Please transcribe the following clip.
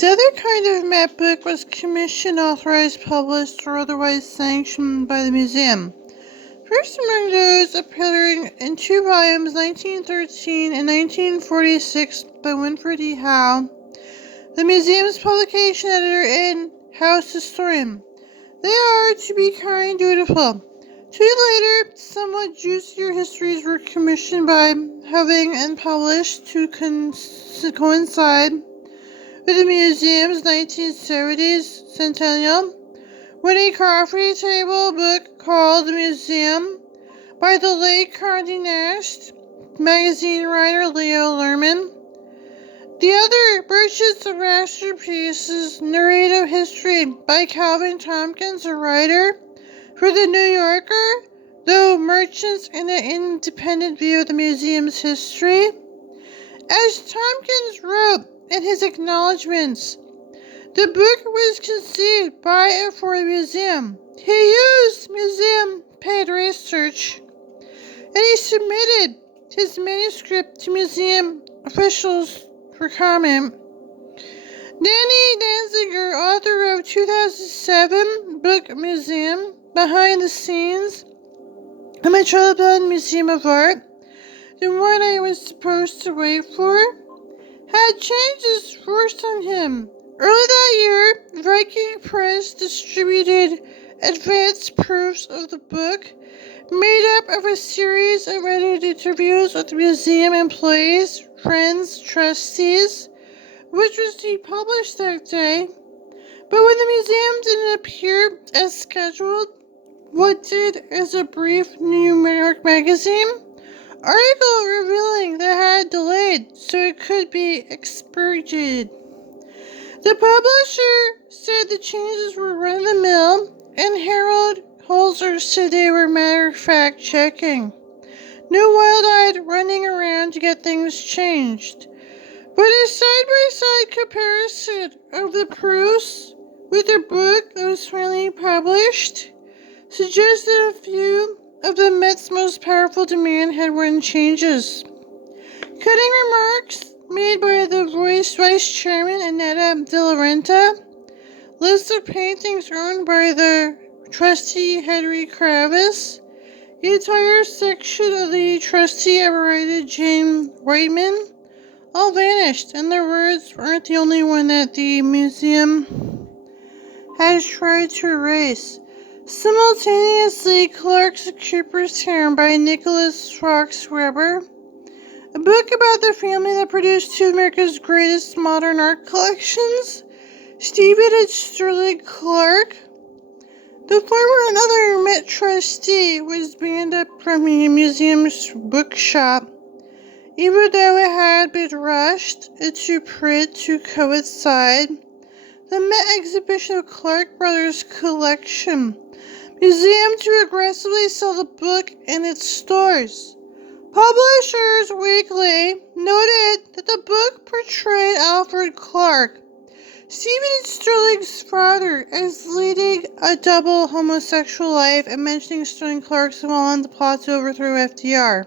The other kind of map book was commissioned, authorized, published, or otherwise sanctioned by the museum. First among those appearing in two volumes, 1913 and 1946, by Winfred E. Howe, the museum's publication editor and house historian. They are, to be kind, dutiful. 2 later, somewhat juicier histories were commissioned by Hoving and published to coincide with the museum's 1970s centennial. When a coffee table book called The Museum by the late Condé Nast magazine writer Leo Lerman. The other, Birch's The Masterpieces, Narrative History by Calvin Tompkins, a writer for The New Yorker, though Merchants in an Independent View of the Museum's History. As Tompkins wrote in his acknowledgments, the book was conceived by and for the museum. He used museum-paid research, and he submitted his manuscript to museum officials for comment. Danny Danziger, author of 2007 book Museum, Behind the Scenes, the Metropolitan Museum of Art, the one I was supposed to wait for, had changes forced on him. Early that year, Viking Press distributed advanced proofs of the book, made up of a series of edited interviews with museum employees, friends, trustees, which was to be published that day. But when the museum didn't appear as scheduled, what did as a brief New York Magazine article revealing that had delayed so it could be expurgated. The publisher said the changes were run-of-the-mill, and Harold Holzer said they were matter-of-fact checking. No wild-eyed running around to get things changed. But a side-by-side comparison of the proofs with the book that was finally published suggested a few of the Met's most powerful demand had run changes. Cutting remarks made by the vice chairman Annetta De La Renta, list of paintings owned by the trustee Henry Kravis, the entire section of the trustee Everett Jane Whiteman, all vanished, and their words weren't the only one that the museum has tried to erase. Simultaneously, Clark's Cooperstown by Nicholas Fox Weber, a book about the family that produced two of America's greatest modern art collections, Stephen and Sterling Clark, the former another Met trustee, was banned up from the museum's bookshop, even though it had been rushed into print to coincide the Met exhibition of Clark Brothers collection, museum to aggressively sell the book in its stores. Publishers Weekly noted that the book portrayed Alfred Clark, Stephen Sterling's father, as leading a double homosexual life and mentioning Sterling Clark's role in the plot to overthrow FDR.